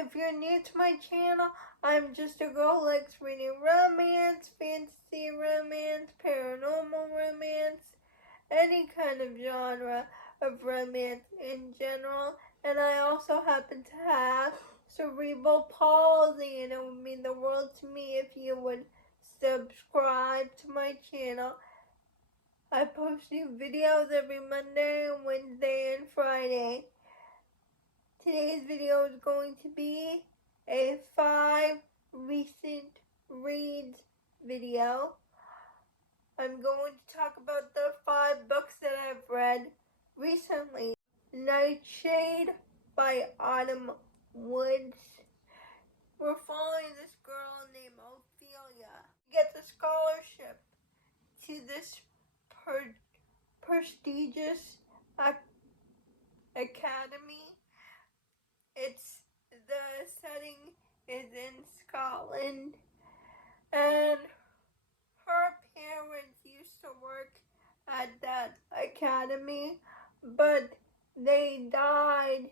If you're new to my channel, I'm just a girl who likes reading romance, fantasy romance, paranormal romance, any kind of genre of romance in general. And I also happen to have cerebral palsy, and it would mean the world to me if you would subscribe to my channel. I post new videos every Monday, Wednesday, and Friday. Today's video is going to be a 5 recent reads video. I'm going to talk about the 5 books that I've read recently. Nightshade by Autumn Woods. We're following this girl named Ophelia. She gets a scholarship to this prestigious academy. The setting is in Scotland, and her parents used to work at that academy, but they died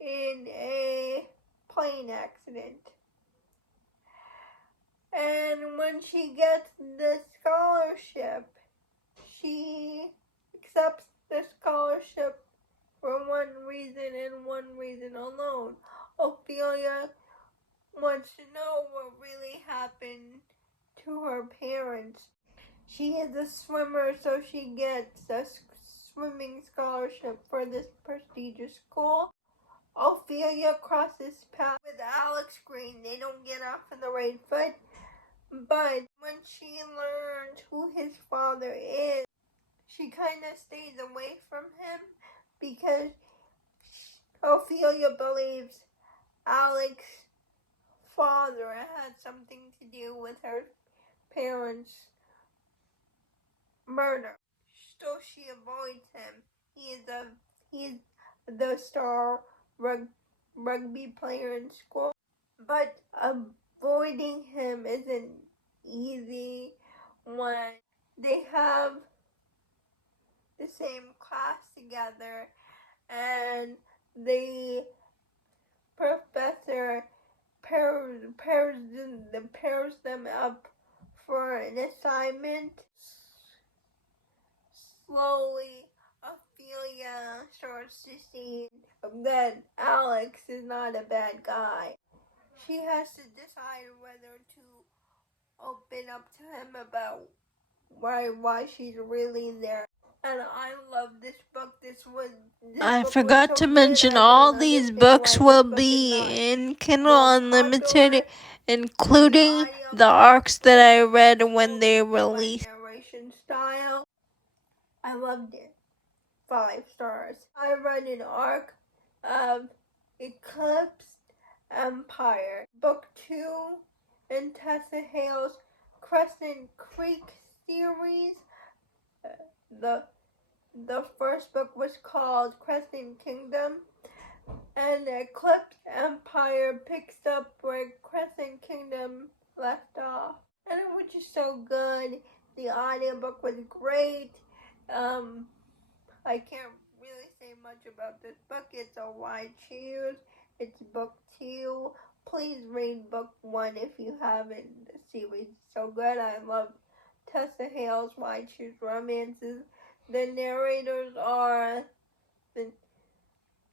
in a plane accident. And when she gets the scholarship, she accepts the scholarship for one reason and one reason alone. Ophelia wants to know what really happened to her parents. She is a swimmer, so she gets a swimming scholarship for this prestigious school. Ophelia crosses paths with Alex Green. They don't get off on the right foot, but when she learns who his father is, she kind of stays away from him because Ophelia believes Alex's father had something to do with her parents' murder. So she avoids him. He's the star rugby player in school, but avoiding him isn't easy when they have the same class together and the professor pairs them up for an assignment. Slowly, Ophelia starts to see that Alex is not a bad guy. She has to decide whether to open up to him about why she's really there. And I love this book. I forgot to mention all these books will be in Kindle Unlimited, including the arcs that I read when they released. Narration style. I loved it. 5 stars. I read an arc of Eclipsed Empire, Book 2 in Tessa Hale's Crescent Creek series. The first book was called Crescent Kingdom, and Eclipsed Empire picks up where Crescent Kingdom left off. And it was just so good. The audiobook was great. I can't really say much about this book. It's a wide choose. It's book 2. Please read book 1 if you haven't. The series is so good. I love Tessa Hale's wide choose romances. The narrators are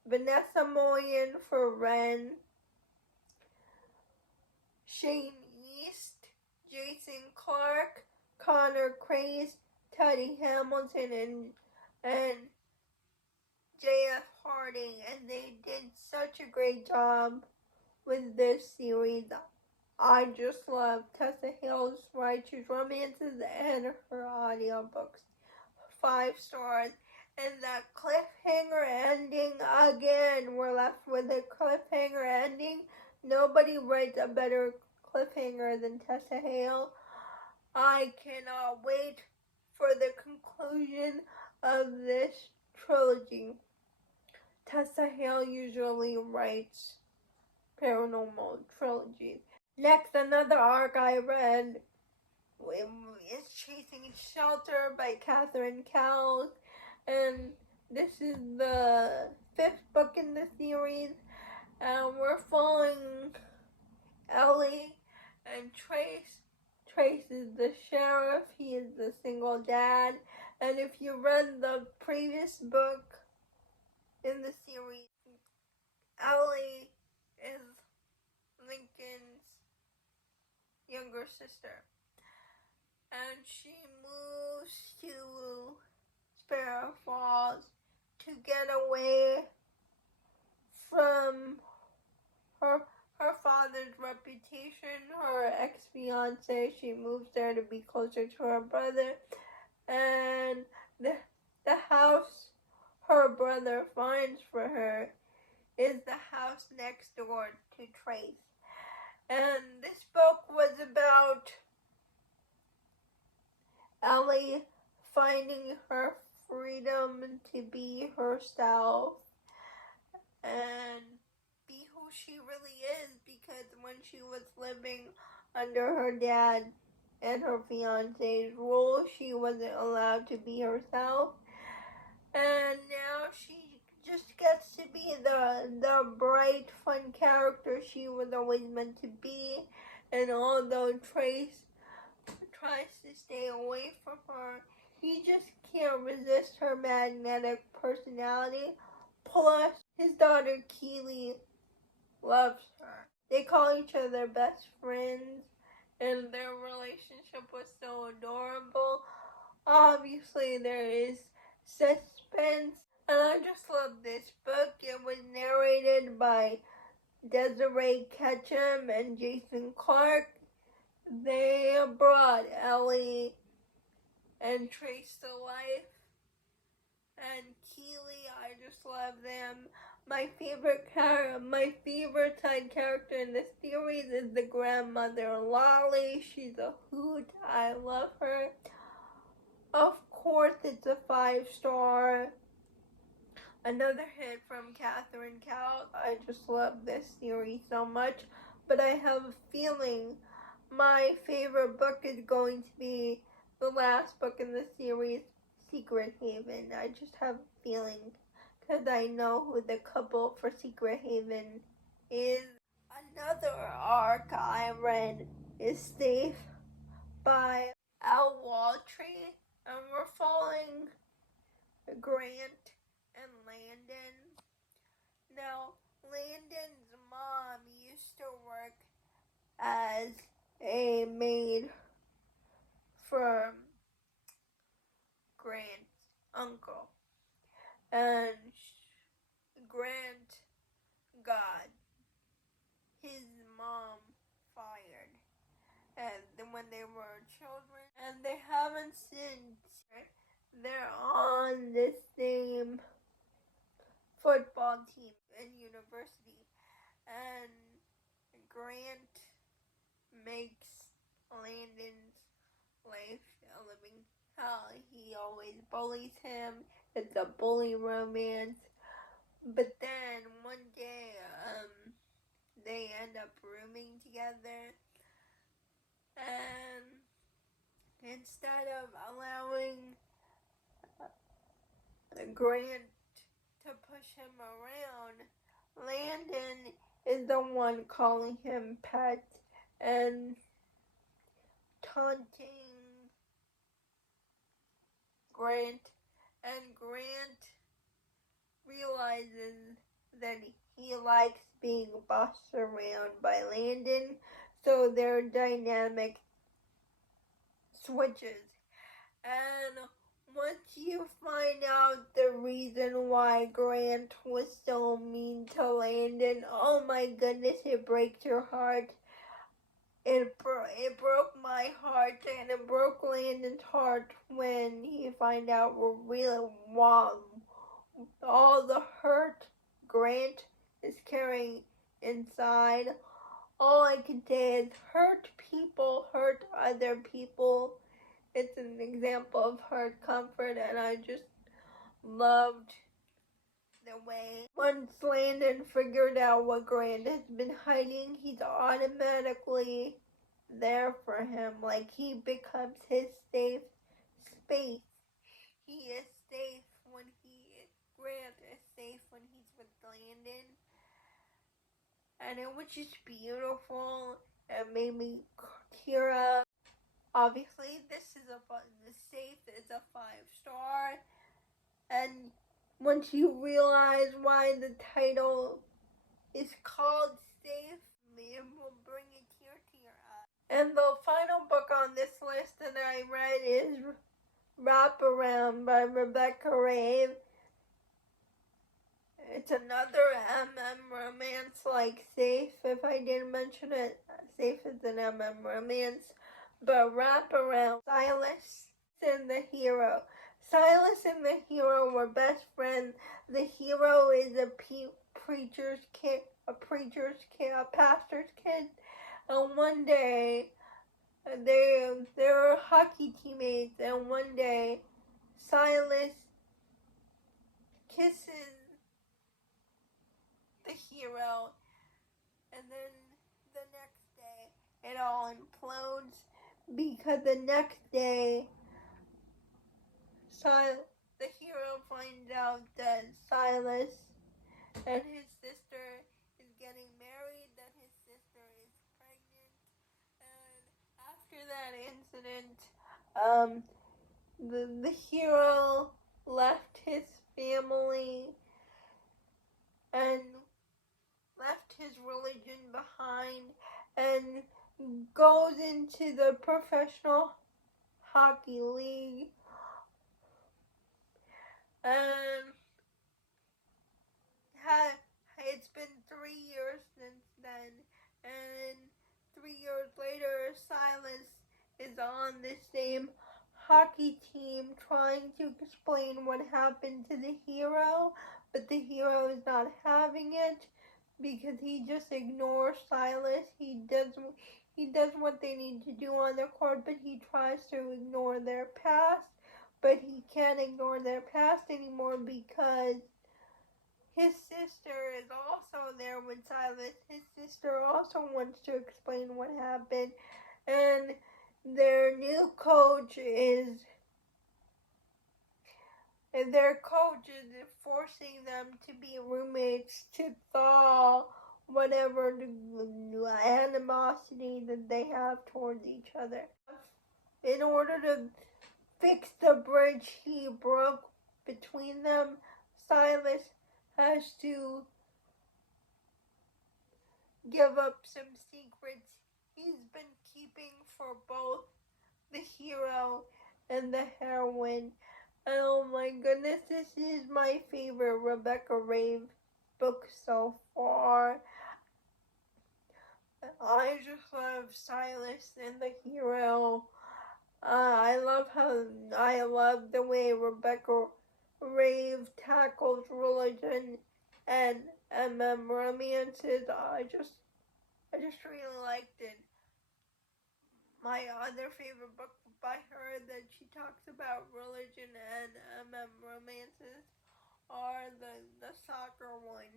Vanessa Moyen for Ren, Shane East, Jason Clark, Connor Craze, Teddy Hamilton, and J.F. Harding, and they did such a great job with this series. I just love Tessa Hale's Righteous Romances and her audiobooks. 5 stars. And that cliffhanger ending, again, we're left with a cliffhanger ending. Nobody writes a better cliffhanger than Tessa Hale. I cannot wait for the conclusion of this trilogy. Tessa Hale usually writes paranormal trilogies. Next, another arc I read is Chasing Shelter by Catherine Cowles, and this is the 5th book in the series. We're following Ellie and Trace. Trace is the sheriff, he is the single dad, and if you read the previous book in the series, Ellie is Lincoln's younger sister, and she moves to Sparrow Falls to get away from her father's reputation, her ex-fiance. She moves there to be closer to her brother, and the house her brother finds for her is the house next door to Trace. And this book was about Ellie finding her freedom to be herself and be who she really is, because when she was living under her dad and her fiance's rule, she wasn't allowed to be herself, and now she just gets to be the bright, fun character she was always meant to be. And although Trace tries to stay away from her, he just can't resist her magnetic personality. Plus, his daughter Keely loves her. They call each other best friends, and their relationship was so adorable. Obviously, there is suspense, and I just love this book. It was narrated by Desiree Ketchum and Jason Clark. They brought Ellie and Trace to life, and Keely, I just love them. My favorite side character in this series is the grandmother Lolly. She's a hoot. I love her. Of course, it's a 5-star. Another hit from Catherine Cowles. I just love this series so much. But I have a feeling my favorite book is going to be the last book in the series, Secret Haven. I just have a feeling, because I know who the couple for Secret Haven is. Another arc I read is Safe by Al Waltree, and we're following Grant and Landon. Now, Landon's mom used to work as a maid for Grant's uncle, and Grant got his mom fired, and when they were children, and they haven't since. They're on the same football team in university, and Grant makes Landon's life a living hell. He always bullies him. It's a bully romance. But then one day, they end up rooming together, and instead of allowing Grant to push him around, Landon is the one calling him pet and taunting Grant, and Grant realizes that he likes being bossed around by Landon, so their dynamic switches. And once you find out the reason why Grant was so mean to Landon, oh my goodness, it breaks your heart. It broke my heart, and it broke Landon's heart when he found out all the hurt Grant is carrying inside. All I can say is hurt people hurt other people. It's an example of hurt comfort, and I just loved the way once Landon figured out what Grant has been hiding, he's automatically there for him. Like, he becomes his safe space. He is safe when Grant is safe when he's with Landon. And it was just beautiful. It made me tear up. Obviously, this is the Safe is a 5-star, and once you realize why the title is called Safe, it will bring a tear to your eye. And the final book on this list that I read is Wraparound by Rebecca Rave. It's another romance like Safe, if I didn't mention it. Safe is an romance. But Wraparound, Silas and the hero. Silas and the hero were best friends. The hero is a pastor's kid. And one day, they're hockey teammates, and one day, Silas kisses the hero, and then the next day it all implodes because the next day the hero finds out that Silas and his sister is getting married, that his sister is pregnant, and after that incident, the hero left his family and left his religion behind and goes into the professional hockey league. And it's been 3 years since then, and 3 years later, Silas is on the same hockey team trying to explain what happened to the hero, but the hero is not having it because he just ignores Silas. He does what they need to do on the court, but he tries to ignore their past, but he can't ignore their past anymore because his sister is also there with Silas. His sister also wants to explain what happened, and their new coach is forcing them to be roommates to thaw whatever animosity that they have towards each other. In order to fix the bridge he broke between them, Silas has to give up some secrets he's been keeping for both the hero and the heroine. Oh my goodness, this is my favorite Rebecca Rave book so far. I just love Silas and the hero. I love the way Rebecca Rave tackles religion and romances. I just really liked it. My other favorite book by her that she talks about religion and romances are the soccer one,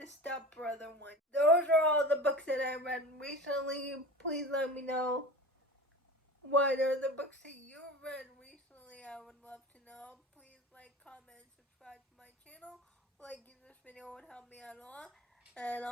the stepbrother one. Those are all the books that I read recently. Please let me know what are the books that you read recently. I would love to know. Please like, comment, and subscribe to my channel. Liking this video would help me out a lot. And